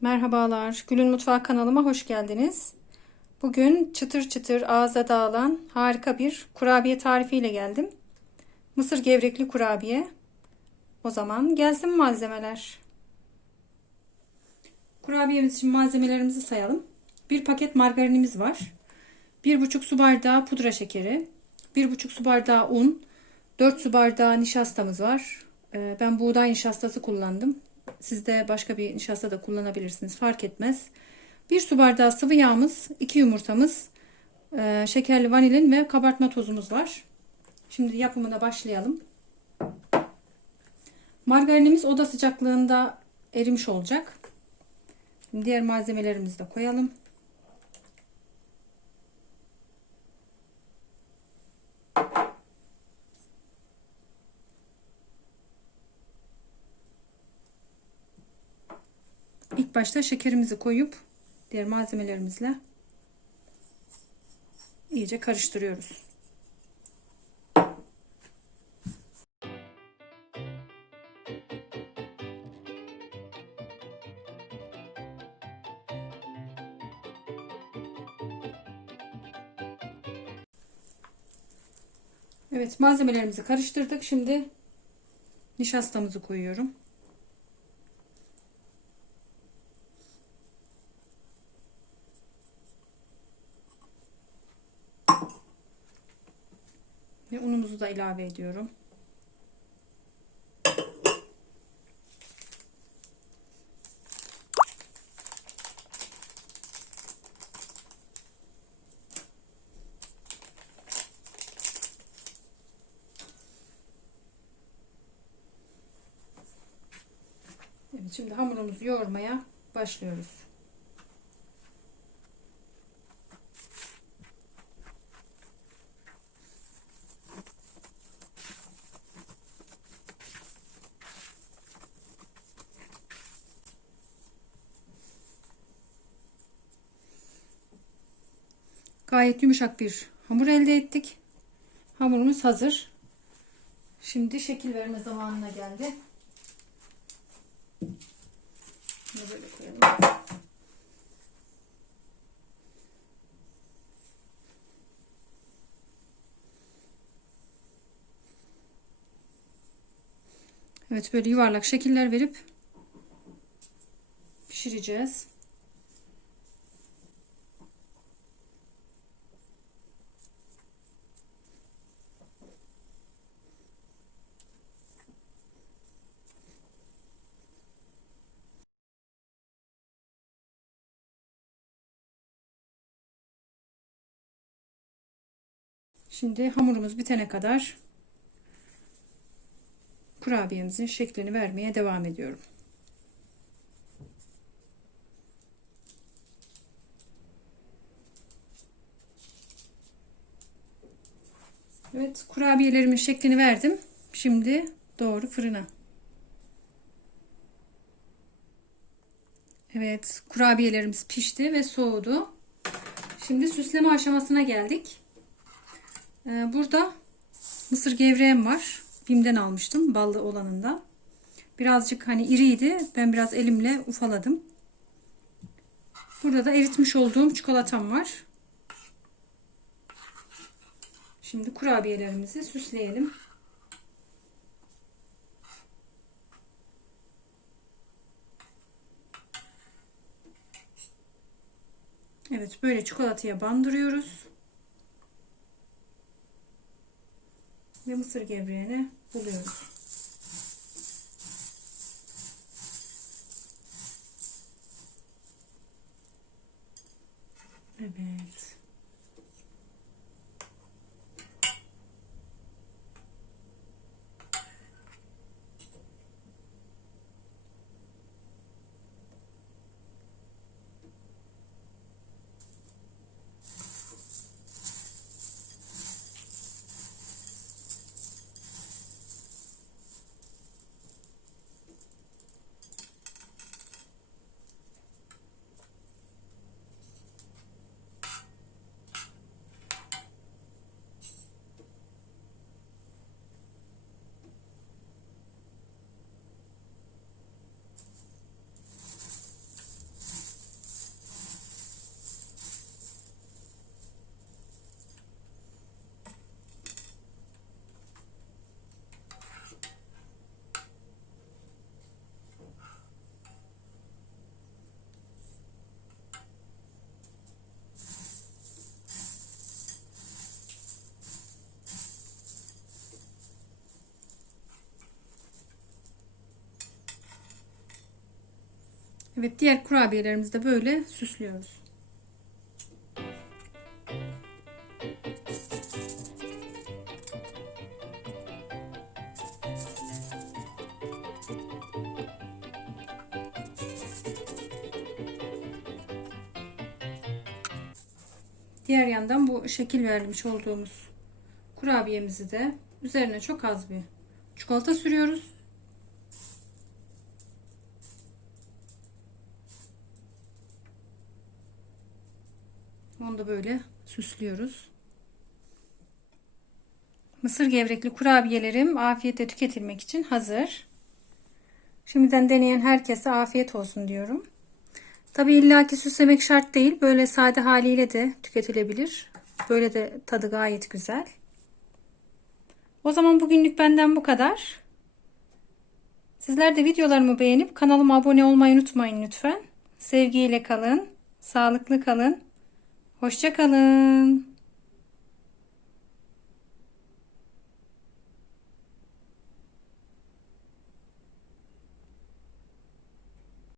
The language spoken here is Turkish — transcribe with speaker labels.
Speaker 1: Merhabalar, Gül'ün Mutfağı kanalıma hoş geldiniz. Bugün çıtır çıtır ağza dağılan harika bir kurabiye tarifiyle geldim. Mısır gevrekli kurabiye. O zaman gelsin malzemeler. Kurabiyemiz için malzemelerimizi sayalım. Bir paket margarinimiz var. 1,5 su bardağı pudra şekeri. 1,5 su bardağı un. 4 su bardağı nişastamız var. Ee, Ben buğday nişastası kullandım. Siz de başka bir nişasta da kullanabilirsiniz. Fark etmez. 1 su bardağı sıvı yağımız, 2 yumurtamız, e, şekerli vanilin ve kabartma tozumuz var. Şimdi yapımına başlayalım. Margarinimiz oda sıcaklığında erimiş olacak. Şimdi diğer malzemelerimizi de koyalım. Başta şekerimizi koyup diğer malzemelerimizle iyice karıştırıyoruz. Evet malzemelerimizi karıştırdık. Şimdi nişastamızı koyuyorum. Ve unumuzu da ilave ediyorum. Şimdi hamurumuzu yoğurmaya başlıyoruz. Gayet yumuşak bir hamur elde ettik. Hamurumuz hazır. Şimdi şekil verme zamanına geldi. Böyle koyalım. Evet böyle yuvarlak şekiller verip pişireceğiz. Şimdi hamurumuz bitene kadar kurabiyemizin şeklini vermeye devam ediyorum. Evet kurabiyelerimin şeklini verdim. Şimdi doğru fırına. Evet kurabiyelerimiz pişti ve soğudu. Şimdi süsleme aşamasına geldik. Ee, burada mısır gevreğim var. Bim'den almıştım ballı olanında. Birazcık hani iriydi. Ben biraz elimle ufaladım. Burada da eritmiş olduğum çikolatam var. Şimdi kurabiyelerimizi süsleyelim. Evet böyle çikolataya bandırıyoruz. Ve mısır gevreğini buluyoruz. Evet. Evet diğer kurabiyelerimizi de böyle süslüyoruz. Diğer yandan bu şekil vermiş olduğumuz kurabiyemizi de üzerine çok az bir çikolata sürüyoruz. Onu da böyle süslüyoruz. Mısır gevrekli kurabiyelerim afiyetle tüketilmek için hazır. Şimdiden deneyen herkese afiyet olsun diyorum. Tabi illaki süslemek şart değil. Böyle sade haliyle de tüketilebilir. Böyle de tadı gayet güzel. O zaman bugünlük benden bu kadar. Sizler de videolarımı beğenip kanalıma abone olmayı unutmayın lütfen. Sevgiyle kalın, sağlıklı kalın. Hoşça kalın.